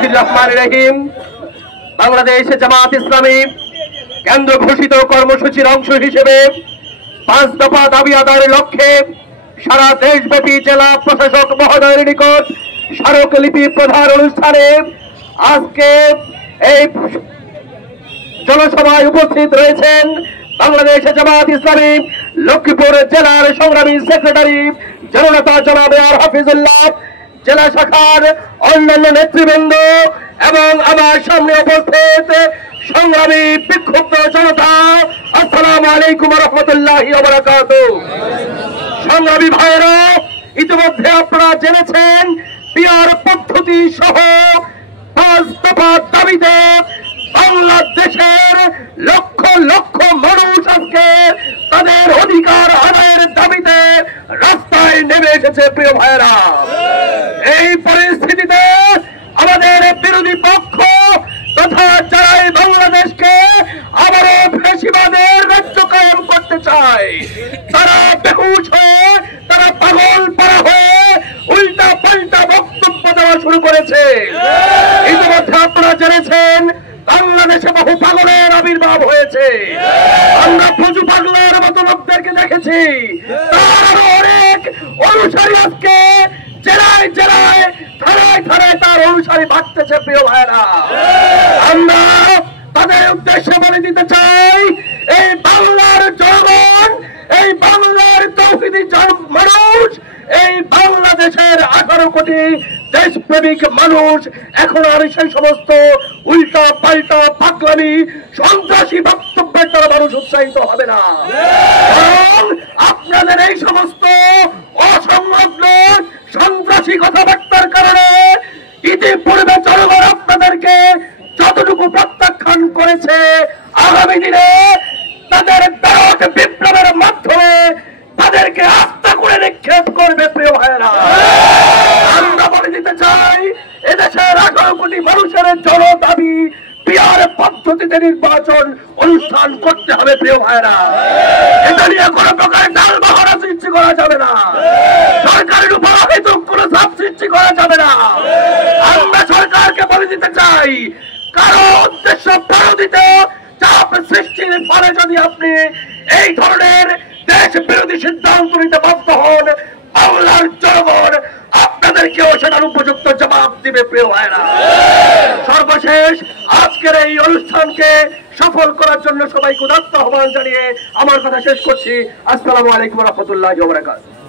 বিসমিল্লাহির রহমানির রহিম। বাংলাদেশ জামাত ইসলামী কেন্দ্র ঘোষিত কর্মসূচির অংশ হিসেবে 5 দফা দাবি আদায়ের লক্ষ্যে সারা দেশব্যাপী জেলা প্রশাসক মহোদয়ের নিকট স্মারকলিপি প্রদান অনুষ্ঠানে আজকে এই জনসভায় উপস্থিত রয়েছেন বাংলাদেশ জামাত ইসলামী লক্ষ্মীপুর জেলার সংগ্রামী সেক্রেটারি জননেতা জনাব হাফিজুল্লাহ, জেলা শাখার অন্যান্য নেতৃবৃন্দ এবং আমার সামনে উপস্থিত সংগ্রামী বিক্ষুব্ধ জনতা। আসসালামু আলাইকুম ওয়া রাহমাতুল্লাহি ওয়া বারাকাতুহু। সংগ্রামী ভাইরা, ইতিমধ্যে আপনারা জেনেছেন পিআর পদ্ধতি সহ 5 দফা দাবিতে বাংলাদেশের লক্ষ লক্ষ মানুষ আজকে তাদের অধিকার আদায়ের দাবিতে রাস্তায় নেমে এসেছে। প্রিয় ভাইরা, এই পরিস্থিতিতে আমাদের বিরোধী পক্ষ তথা যারা বাংলাদেশকে আবারও ফ্যাসিবাদের রাজ্য কায়েম করতে চায়, তারা বেহুশ হয়ে, তারা পাগল পাড়া হয়ে উল্টা পাল্টা বক্তব্য দেওয়া শুরু করেছে। ইতিমধ্যে আপনারা জেনেছেন বাংলাদেশে বহু পাগলের আবির্ভাব হয়েছে। আমরা প্রচুর পাগলের মতো লোকদেরকে দেখেছি। তার অনেক অনুসারী আজকে জেলায় জেলায় থানায় থানায় তার অনুসারী বাড়তেছে। প্রিয় ভাইরা, আমরা তাদের উদ্দেশ্যে বলে দিতে চাই, এই বাংলার জনগণ, এই বাংলার তৌহিদি মানুষ, এই বাংলাদেশের 18 কোটি দেশপ্রেমিক মানুষ এখন আর সেই সমস্ত উল্টা পাল্টা পাগলামি সন্ত্রাসী বক্তব্যের দ্বারা মানুষ উৎসাহিত হবে না। কারণ আপনাদের এই সমস্ত অসংলগ্ন সন্ত্রাসী কথাবার্তার কারণে ইতিপূর্বে জনগণ আপনাদেরকে যতটুকু প্রত্যাখ্যান করেছে, আগামী দিনে তাদের দাঁত বিপ্লবের মাধ্যমে তাদেরকে আস্থা করে নিক্ষেপ করবে। প্রিয় ভাইয়েরা, আমরা বলে দিতে চাই, এদেশের 18 কোটি মানুষের জনদাবি পিআর পদ্ধতিতে নির্বাচন অনুষ্ঠান করতে হবে। প্রিয় ভাইয়েরা, এটা নিয়ে কোনো প্রকার ডাল বাহারা সৃষ্টি করা যাবে না, সরকারের উপর অহেতুক কোনো চাপ সৃষ্টি করা যাবে না। আমরা সরকারকে বলে দিতে চাই, কারো উদ্দেশ্য প্রণোদিত চাপ সৃষ্টির ফলে যদি আপনি এই ধরনের দেশ বিরোধী সিদ্ধান্ত নিতে বাধ্য হন, বাংলার জনগণ আপনাদেরকেও সেটার উপযুক্ত জবাব দিবে। প্রিয় ভাইরা, সর্বশেষ আজকের এই অনুষ্ঠানকে সফল করার জন্য সবাইকে উদাত্ত আহ্বান জানিয়ে আমার কথা শেষ করছি। আসসালামু আলাইকুম ওয়া রাহমাতুল্লাহি ওয়া বারাকাতুহু।